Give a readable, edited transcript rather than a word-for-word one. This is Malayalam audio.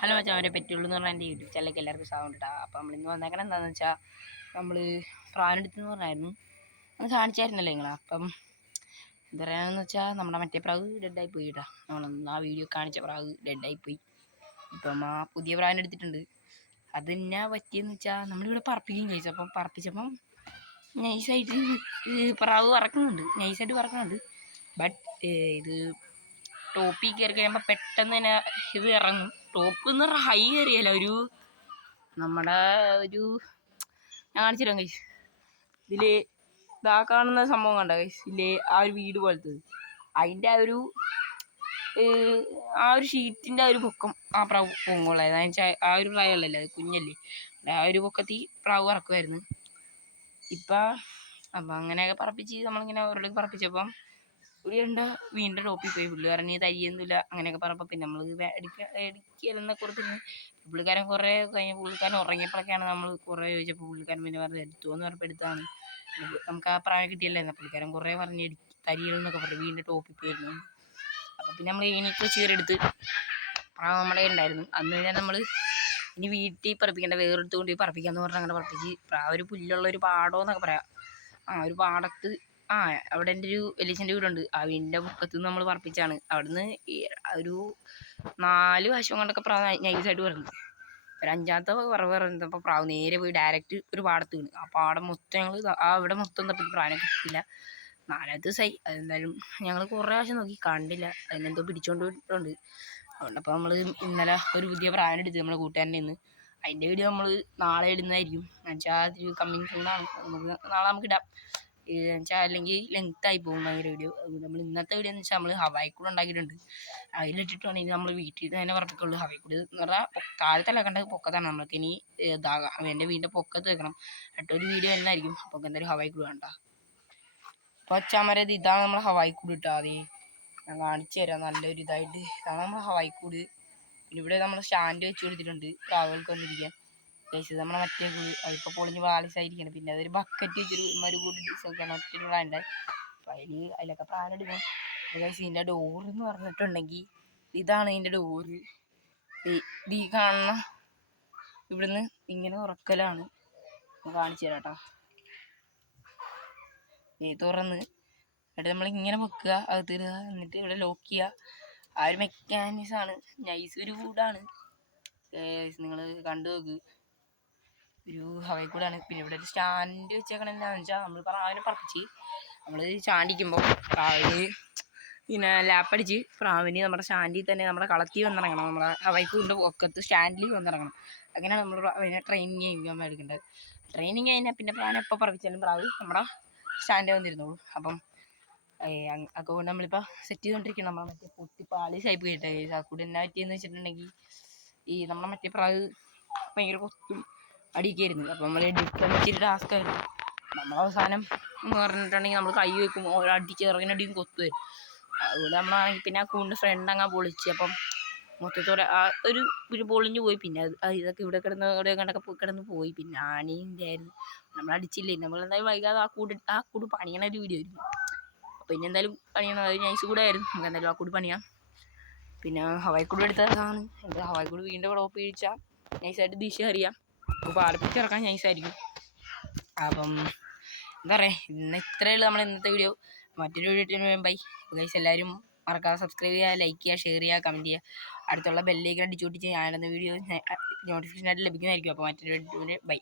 ഹലോ മച്ചാൻ അവരെ പറ്റുള്ളൂ എന്ന് പറഞ്ഞാൽ എൻ്റെ യൂട്യൂബ് ചാനലിലേക്ക് എല്ലാവർക്കും സൗണ്ട് ഇട്ടാ. അപ്പം നമ്മളിന്ന് വന്നേക്കണം എന്താണെന്ന് വെച്ചാൽ നമ്മൾ പ്രാവെടുത്തെന്ന് പറഞ്ഞായിരുന്നു അത് കാണിച്ചായിരുന്നല്ലോ നിങ്ങൾ. അപ്പം എന്താ പറയുകയെന്ന് വെച്ചാൽ നമ്മുടെ മറ്റേ പ്രാവ് ഡെഡായി പോയി കേട്ടോ. നമ്മളൊന്ന് ആ വീഡിയോ കാണിച്ച പ്രാവ് ഡെഡായി പോയി. ഇപ്പം ആ പുതിയ പ്രാവിനെ എടുത്തിട്ടുണ്ട്. അത് എന്നാ പറ്റിയെന്ന് വെച്ചാൽ നമ്മളിവിടെ പറപ്പിക്കുകയും ചോദിച്ചു. അപ്പം പറപ്പിച്ചപ്പം നൈസായിട്ട് പ്രാവ് പറക്കുന്നുണ്ട്, നൈസായിട്ട് പറക്കുന്നുണ്ട്. ബട്ട് ഇത് ടോപ്പിൽ കയറി കഴിയുമ്പോൾ പെട്ടെന്ന് തന്നെ ഇത് ഇറങ്ങും. ടോപ്പ് എന്ന് പറഞ്ഞാൽ ഹൈ കയറിയല്ല, ഒരു നമ്മുടെ ഒരു ഞാൻ കാണിച്ചിരാം കൈസ്. ഇതിൽ ഇതാ കാണുന്ന സംഭവം കണ്ട കൈസ്, ഇല്ലേ ആ ഒരു വീട് പോലത്തത്, അതിൻ്റെ ആ ഒരു ഷീറ്റിൻ്റെ ആ ഒരു പൊക്കം ആ പ്രാവ് പൊങ്ങുള്ളത്. അതെന്ന് വെച്ചാൽ ആ ഒരു പ്രായമല്ലല്ലോ, അത് കുഞ്ഞല്ലേ, ആ ഒരു പൊക്കത്തിൽ പ്രാവ് പറക്കുമായിരുന്നു. അപ്പം അങ്ങനെയൊക്കെ പറപ്പിച്ച് നമ്മളിങ്ങനെ ഓരോടൊക്കെ പറപ്പിച്ചപ്പം ഒരു കണ്ട വീണ്ടും ടോപ്പിൽ പോയി. പുള്ളിക്കാരന് തരിയൊന്നുമില്ല അങ്ങനെയൊക്കെ പറഞ്ഞപ്പോൾ പിന്നെ നമ്മൾ ഇടിക്കലെന്ന കുറത്തിന് പുള്ളിക്കാരൻ കുറേ കഴിഞ്ഞ് പുള്ളിക്കാരൻ ഉറങ്ങിയപ്പോഴൊക്കെയാണ് നമ്മൾ കുറേ ചോദിച്ചപ്പോൾ പുള്ളിക്കാരൻ പിന്നെ പറഞ്ഞ് എടുത്തുവെന്ന് പറഞ്ഞപ്പോൾ എടുത്താണ്. നമുക്ക് ആ പ്രായം കിട്ടിയല്ലേ എന്നാൽ പുള്ളിക്കാരൻ കുറേ പറഞ്ഞ് തരികളെന്നൊക്കെ പറഞ്ഞു വീണ്ടും ടോപ്പിൽ പോയിരുന്നു. അപ്പം പിന്നെ നമ്മൾ എനിക്ക് ചീരെടുത്ത് പ്രാവ് നമ്മുടെ ഉണ്ടായിരുന്നു. അന്ന് കഴിഞ്ഞാൽ നമ്മൾ ഇനി വീട്ടിൽ പറപ്പിക്കേണ്ട, വേറെടുത്ത് കൊണ്ട് പോയി പറപ്പിക്കാമെന്ന് പറഞ്ഞാൽ അങ്ങനെ പറപ്പിച്ച് പ്രാവ് ഒരു പുല്ലുള്ള ഒരു പാടമെന്നൊക്കെ പറയാം. ഒരു പാടത്ത് അവിടെ എൻ്റെ ഒരു വലിയച്ഛൻ്റെ വീടുണ്ട്. ആ വീടിൻ്റെ മുക്കത്ത് നിന്ന് നമ്മൾ പറപ്പിച്ചാണ്. അവിടുന്ന് ഒരു 4 വശം കൊണ്ടൊക്കെ പ്രാവ് നൈസായിട്ട് പറഞ്ഞു. ഒരു 5ാമത്തെ പറവ് പറഞ്ഞപ്പോൾ പ്രാവ് നേരെ പോയി ഡയറക്റ്റ് ഒരു പാടത്ത് വീണ്. ആ പാടം മൊത്തം ഞങ്ങൾ അവിടെ മൊത്തം തപ്പി പ്രാവിനെ കിട്ടിയില്ല. 4ാമത്തെ ദിവസമായി. അതെന്തായാലും ഞങ്ങൾ കുറേ പ്രാവശ്യം നോക്കി, കണ്ടില്ല. അതിനെന്തോ പിടിച്ചുകൊണ്ട് പോയിട്ടുണ്ട്. അതുകൊണ്ടപ്പോൾ നമ്മൾ ഇന്നലെ ഒരു പുതിയ പ്രാവിനെ എടുത്ത് നമ്മളെ കൂട്ടുകാരൻ്റെ നിന്ന്. അതിൻ്റെ വീഡിയോ നമ്മൾ നാളെ ഇടുന്നതായിരിക്കും. എന്നുവെച്ചാൽ അതൊരു കമ്മിങ് സൂണാണ്, നാളെ നമുക്ക് ഇടാം. എന്നുവെച്ചാൽ അല്ലെങ്കിൽ ലെങ്ത്തായി പോകും ഭയങ്കര വീഡിയോ. നമ്മൾ ഇന്നത്തെ വീഡിയോ എന്ന് വെച്ചാൽ നമ്മൾ ഹവായിക്കൂട് ഉണ്ടാക്കിയിട്ടുണ്ട്. അതിലിട്ടിട്ടാണെങ്കിൽ നമ്മൾ വീട്ടിൽ തന്നെ പറപ്പിക്കുള്ളൂ. ഹവായിക്കൂട് എന്ന് പറഞ്ഞാൽ താഴത്തല്ല കണ്ടത്, പൊക്കത്താണ്. നമ്മൾക്ക് ഇനി ഇതാകാം എൻ്റെ വീടിൻ്റെ പൊക്കത്ത് വെക്കണം. എന്നിട്ടൊരു വീഡിയോ എന്നായിരിക്കും. അപ്പോൾ എന്തായാലും ഹവായിക്കൂട് വേണ്ട. അപ്പോൾ അച്ചാമരത് ഇതാണ് നമ്മൾ ഹവായിക്കൂട് ഇട്ടാൽ മതി. ഞാൻ കാണിച്ചു തരാം നല്ലൊരു ഇതായിട്ട്. ഇതാണ് നമ്മൾ ഹവായിക്കൂട്. പിന്നെ ഇവിടെ നമ്മൾ സ്റ്റാൻഡ് വെച്ച് കൊടുത്തിട്ടുണ്ട് പ്രാവുകൾക്ക് വന്നിരിക്കാൻ. ഉദ്ദേശിച്ചത് നമ്മളെ മറ്റേ കൂട് അതിപ്പോൾ പൊളിഞ്ഞ് പാളിസായിരിക്കണം. പിന്നെ അതൊരു ബക്കറ്റ് വെച്ചൊരു മരുകൂട് ഡിസൊക്കെയാണ് ഒറ്റൊരു പ്രാവുണ്ട്. അപ്പോൾ അതിലൊക്കെ പ്രാവെടുക്കണം. ഇതിൻ്റെ ഡോറെന്ന് പറഞ്ഞിട്ടുണ്ടെങ്കിൽ ഇതാണ് ഇതിൻ്റെ ഡോറ്. ഈ കാണുന്ന ഇവിടുന്ന് ഇങ്ങനെ ഉറക്കലാണ്. കാണിച്ചു തരാം കേട്ടോ. തുറന്ന് എന്നിട്ട് നമ്മളിങ്ങനെ വെക്കുക, അത് തരുക, എന്നിട്ട് ഇവിടെ ലോക്ക് ചെയ്യുക. ആ ഒരു മെക്കാനിസമാണ്. നൈസ് ഒരു കൂടാണ്, നിങ്ങൾ കണ്ടു നോക്ക്. ഒരു ഹവായിക്കൂടാണ്. പിന്നെ ഇവിടെ ഒരു സ്റ്റാൻഡ് വെച്ചേക്കണം. എന്താണെന്ന് വെച്ചാൽ നമ്മൾ പ്രാവിനെ പറപ്പിച്ച് നമ്മൾ ചാണ്ടിക്കുമ്പോൾ പ്രാവിന് പിന്നെ ലാപ്പടിച്ച് പ്രാവിന് നമ്മുടെ സ്റ്റാൻഡിൽ തന്നെ നമ്മുടെ കളത്തിൽ വന്നിറങ്ങണം. നമ്മുടെ ഹവായിക്കൂടിൻ്റെ പൊക്കത്ത് സ്റ്റാൻഡിൽ വന്നിറങ്ങണം. അങ്ങനെയാണ് നമ്മൾ പ്രാവിനെ ട്രെയിനിങ് ചെയ്യാൻ എടുക്കേണ്ടത്. ട്രെയിനിങ് കഴിഞ്ഞാൽ പിന്നെ പ്രാവിനെ എപ്പോൾ പറപ്പിച്ചാലും പ്രാവ് നമ്മുടെ സ്റ്റാൻഡിൽ വന്നിരുന്നോളൂ. അപ്പം അതുകൊണ്ട് നമ്മളിപ്പോൾ സെറ്റ് ചെയ്തുകൊണ്ടിരിക്കണം. നമ്മൾ മറ്റേ പൊട്ടി പാളീസായി പോയിട്ട് ആ കൂടെ എന്നാ പറ്റിയെന്ന് വെച്ചിട്ടുണ്ടെങ്കിൽ നമ്മളെ മറ്റേ പ്രാവ് ഭയങ്കര കൊത്തും അടിക്കായിരുന്നു. അപ്പം നമ്മൾ എടുക്കാൻ വെച്ചിട്ട് ടാസ്ക് ആയിരുന്നു. നമ്മൾ അവസാനം എന്ന് പറഞ്ഞിട്ടുണ്ടെങ്കിൽ നമ്മൾ കൈ വെക്കുമ്പോൾ ഓരോ അടിച്ച് ഇറങ്ങിനടിയും കൊത്തു വരും. അതുകൊണ്ട് നമ്മളാണെങ്കിൽ പിന്നെ ആ കൂടിൻ്റെ ഫ്രണ്ട് അങ്ങ് പൊളിച്ച്. അപ്പം മൊത്തത്തോടെ ഒരു പൊളിഞ്ഞു പോയി. പിന്നെ ഇതൊക്കെ ഇവിടെ ഇവിടെ കിടന്ന് പോയി. പിന്നെ ആണിൻ്റെ ആയിരുന്നു നമ്മൾ അടിച്ചില്ലേ. നമ്മളെന്തായാലും വൈകാതെ ആ കൂട് പണിയണ ഒരു വീഡിയോ ആയിരുന്നു. അപ്പോൾ ഇനി എന്തായാലും പണിയണം. അത് നൈസ് കൂടെ ആയിരുന്നു. നമുക്ക് എന്തായാലും ആ കൂട് പണിയാം. പിന്നെ ഹവായിക്കൂട് എടുത്തതാണ്. എന്താ ഹവായിക്കൂട് വീണ്ടും ഇവിടെ ഓപ്പ് കഴിച്ചാൽ നൈസായിട്ട് ദിശ അറിയാം. അപ്പോൾ പാർപ്പിച്ചിറക്കാൻ നൈസായിരിക്കും. അപ്പം എന്താ പറയുക, ഇത്രയേ ഉള്ളൂ നമ്മൾ ഇന്നത്തെ വീഡിയോ. മറ്റൊരു വീഡിയോ ബൈ ഗൈസ്. എല്ലാവരും മറക്കാതെ സബ്സ്ക്രൈബ് ചെയ്യുക, ലൈക്ക് ചെയ്യുക, ഷെയർ ചെയ്യുക, കമൻറ്റ് ചെയ്യുക. അടുത്തുള്ള ബെല്ലേക്ക് അടിച്ചു പൊട്ടിച്ച് ഞാനിടുന്ന വീഡിയോ നോട്ടിഫിക്കേഷൻ ആയിട്ട് ലഭിക്കുന്നതായിരിക്കും. അപ്പോൾ മറ്റൊരു വീഡിയോ ബൈ.